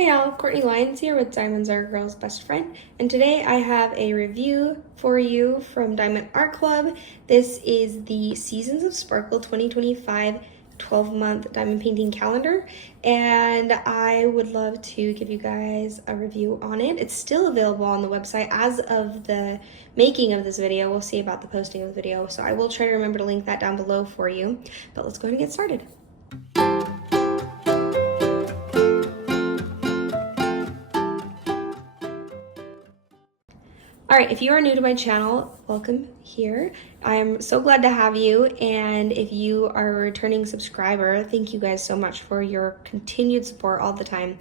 Hey y'all, Courtney Lyons here with Diamonds Are a Girl's Best Friend, and today I have a review for you from Diamond Art Club. This is the Seasons of Sparkle 2025 12-month diamond painting calendar, and I would love to give you guys a review on it. It's still available on the website as of the making of this video. We'll see about the posting of the video, so I will try to remember to link that down below for you, but let's go ahead and get started. All right, if you are new to my channel, welcome here. I am so glad to have you, and if you are a returning subscriber, thank you guys so much for your continued support all the time.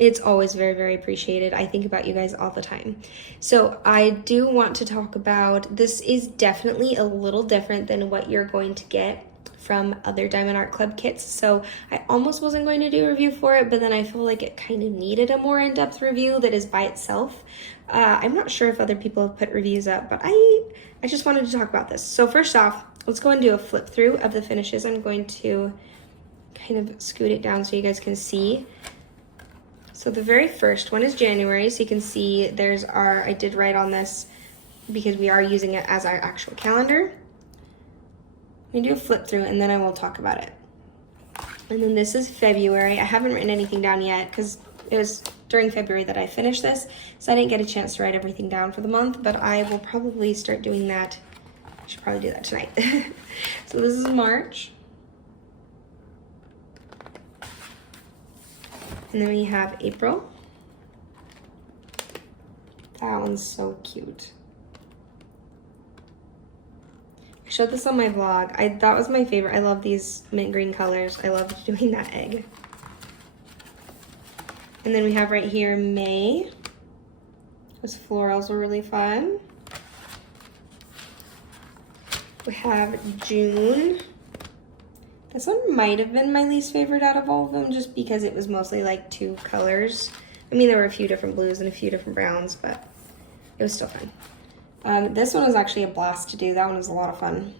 It's always very, very appreciated. I think about you guys all the time. So I do want to talk about, this is definitely a little different than what you're going to get from other Diamond Art Club kits. So I almost wasn't going to do a review for it, but then I feel like it kind of needed a more in-depth review that is by itself. I'm not sure if other people have put reviews up, but I just wanted to talk about this. So first off, let's go and do a flip through of the finishes. I'm going to kind of scoot it down so you guys can see. So the very first one is January. So you can see there's our, I did write on this because we are using it as our actual calendar. I'm gonna do a flip through and then I will talk about it. And then this is February. I haven't written anything down yet because it was during February that I finished this, so I didn't get a chance to write everything down for the month, but I will probably start doing that. I should probably do that tonight. So this is March. And then we have April. That one's so cute. I showed this on my vlog. That was my favorite. I love these mint green colors. I loved doing that egg. And then we have right here May. Those florals were really fun. We have June. This one might have been my least favorite out of all of them just because it was mostly like two colors. I mean, there were a few different blues and a few different browns, but it was still fun. This one was actually a blast to do. That one was a lot of fun.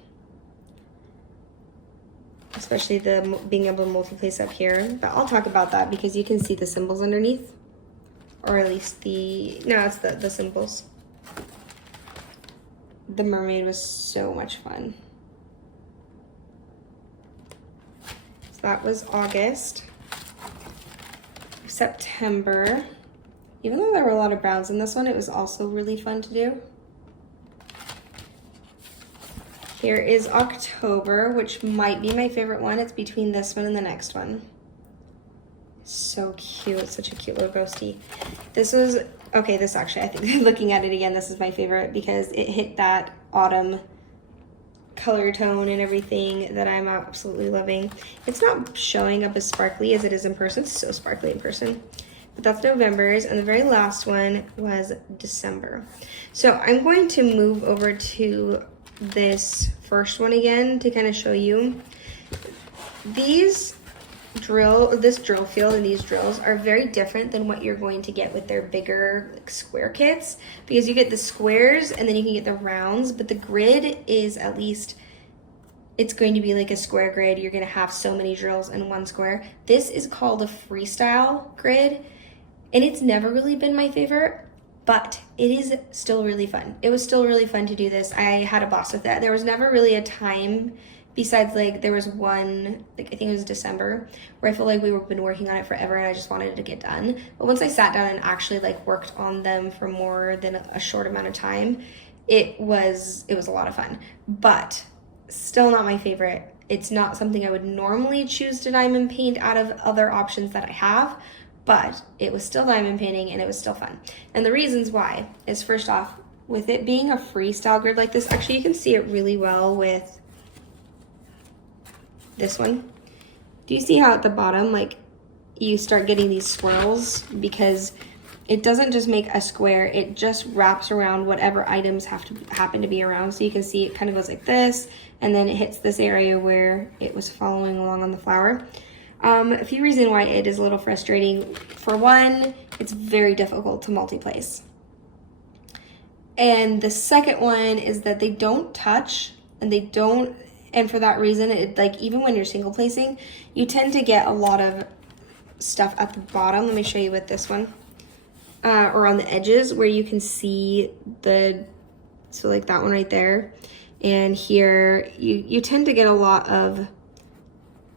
Especially the being able to multi-place up here. But I'll talk about that because you can see the symbols underneath. Or at least it's the symbols. The mermaid was so much fun. So that was August. September. Even though there were a lot of browns in this one, it was also really fun to do. Here is October, which might be my favorite one. It's between this one and the next one. So cute, such a cute little ghosty. This was, okay, this actually, I think looking at it again, this is my favorite because it hit that autumn color tone and everything that I'm absolutely loving. It's not showing up as sparkly as it is in person. It's so sparkly in person. But that's November's, and the very last one was December. So I'm going to move over to this first one again to kind of show you. This drill field and these drills are very different than what you're going to get with their bigger like square kits, because you get the squares and then you can get the rounds, but the grid is, at least it's going to be like a square grid. You're going to have so many drills in one square. This is called a freestyle grid, and it's never really been my favorite, but it is still really fun. It was still really fun to do this. I had a blast with that. There was never really a time besides, like, there was one, like, I think it was December, where I feel like we've been working on it forever and I just wanted it to get done. But once I sat down and actually like worked on them for more than a short amount of time, it was a lot of fun, but still not my favorite. It's not something I would normally choose to diamond paint out of other options that I have, but it was still diamond painting and it was still fun. And the reasons why is, first off, with it being a freestyle grid like this, actually you can see it really well with this one. Do you see how at the bottom, like, you start getting these swirls because it doesn't just make a square, it just wraps around whatever items happen to be around. So you can see it kind of goes like this, and then it hits this area where it was following along on the flower. A few reasons why it is a little frustrating. For one, it's very difficult to multi-place. And the second one is that they don't touch, and for that reason, like, even when you're single placing, you tend to get a lot of stuff at the bottom. Let me show you with this one. Or on the edges where you can see so like that one right there. And here, you tend to get a lot of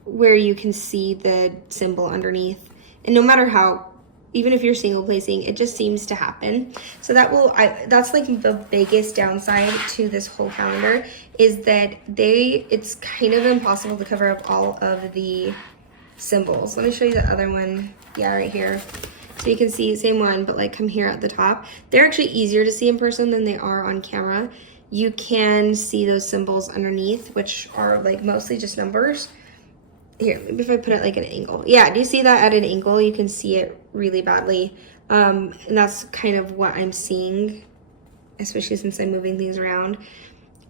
where you can see the symbol underneath. And no matter how, even if you're single placing, it just seems to happen. So that's like the biggest downside to this whole calendar, is that it's kind of impossible to cover up all of the symbols. Let me show you the other one. Yeah, right here. So you can see same one, but like come here at the top. They're actually easier to see in person than they are on camera. You can see those symbols underneath, which are like mostly just numbers. Here, maybe if I put it like an angle. Yeah, do you see that at an angle? You can see it really badly. And that's kind of what I'm seeing, especially since I'm moving things around.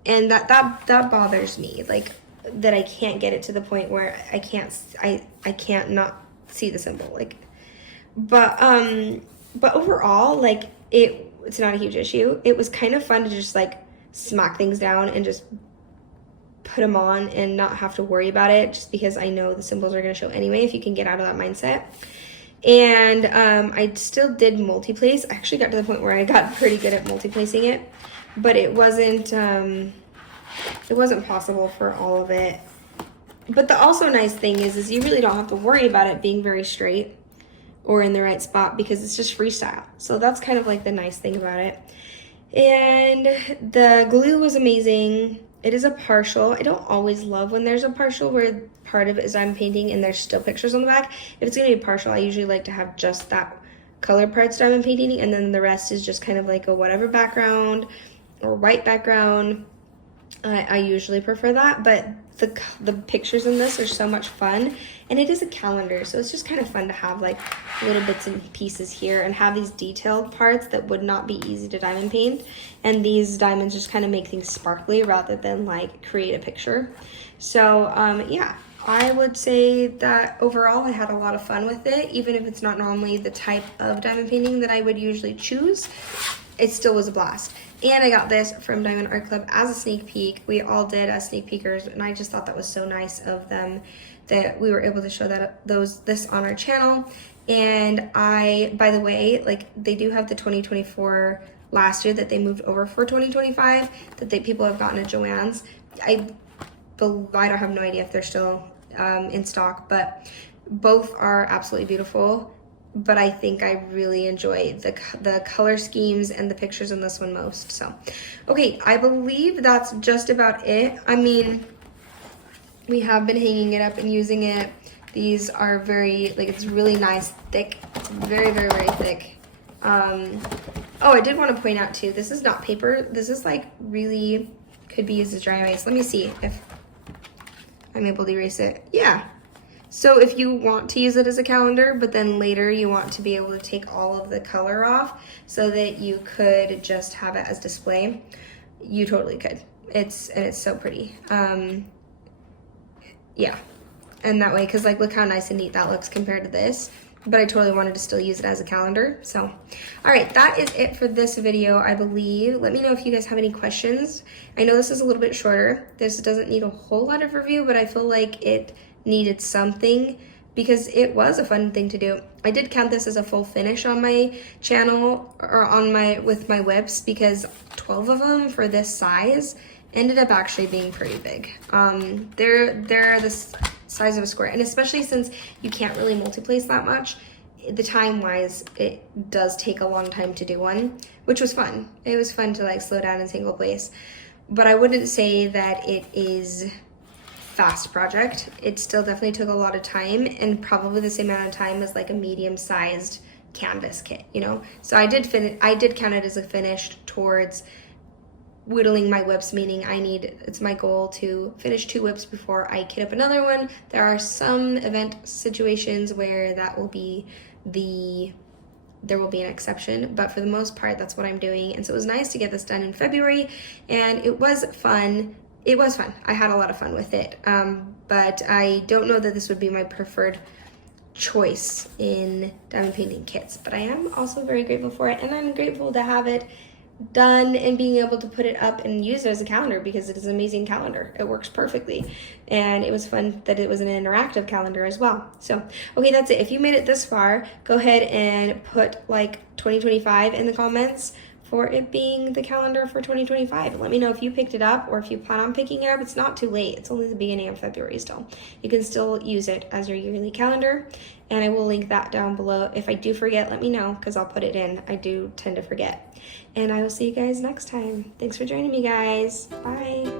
And that bothers me, like that I can't get it to the point where I can't not see the symbol. Like, but overall, like it's not a huge issue. It was kind of fun to just like smack things down and just put them on and not have to worry about it, just because I know the symbols are going to show anyway if you can get out of that mindset. And I still did multi-place. I actually got to the point where I got pretty good at multi-placing it, but it wasn't possible for all of it. But the also nice thing is you really don't have to worry about it being very straight or in the right spot, because it's just freestyle. So that's kind of like the nice thing about it. And the glue was amazing. It is a partial. I don't always love when there's a partial where part of it is I'm painting and there's still pictures on the back. If it's gonna be a partial, I usually like to have just that color parts diamond painting, and then the rest is just kind of like a whatever background or white background. I usually prefer that, but the pictures in this are so much fun, and it is a calendar, so it's just kind of fun to have like little bits and pieces here and have these detailed parts that would not be easy to diamond paint, and these diamonds just kind of make things sparkly rather than like create a picture. So yeah, I would say that overall I had a lot of fun with it. Even if it's not normally the type of diamond painting that I would usually choose, it still was a blast. And I got this from Diamond Art Club as a sneak peek. We all did as sneak peekers, and I just thought that was so nice of them that we were able to show this on our channel. And by the way, like they do have the 2024 last year that they moved over for 2025 that people have gotten at Joann's. I don't have no idea if they're still in stock, but both are absolutely beautiful. But I think I really enjoy the color schemes and the pictures in this one most. So, okay, I believe that's just about it. I mean, we have been hanging it up and using it. These are it's really nice, thick. It's very, very, very thick. Oh, I did want to point out too, this is not paper. This is like really could be used as dry erase. Let me see if I'm able to erase it. Yeah. So if you want to use it as a calendar, but then later you want to be able to take all of the color off so that you could just have it as display, you totally could. It's so pretty. Yeah, and that way, because like look how nice and neat that looks compared to this. But I totally wanted to still use it as a calendar. So, all right, that is it for this video, I believe. Let me know if you guys have any questions. I know this is a little bit shorter. This doesn't need a whole lot of review, but I feel like it needed something because it was a fun thing to do. I did count this as a full finish on my channel or with my whips, because 12 of them for this size ended up actually being pretty big. They're the size of a square, and especially since you can't really multi-place that much, the time-wise, it does take a long time to do one, which was fun. It was fun to like slow down and single place, but I wouldn't say that it is fast project. It still definitely took a lot of time, and probably the same amount of time as like a medium-sized canvas kit, you know? So I did count it as a finished towards whittling my whips, meaning it's my goal to finish 2 whips before I kit up another one. There are some event situations where there will be an exception, but for the most part, that's what I'm doing. And so it was nice to get this done in February, and it was fun. It was fun. I had a lot of fun with it, but I don't know that this would be my preferred choice in diamond painting kits, but I am also very grateful for it, and I'm grateful to have it done and being able to put it up and use it as a calendar because it is an amazing calendar. It works perfectly. And it was fun that it was an interactive calendar as well. So, okay, that's it. If you made it this far, go ahead and put like 2025 in the comments for it being the calendar for 2025. Let me know if you picked it up or if you plan on picking it up. It's not too late. It's only the beginning of February still. You can still use it as your yearly calendar, and I will link that down below. If I do forget, let me know because I'll put it in. I do tend to forget. And I will see you guys next time. Thanks for joining me, guys. Bye.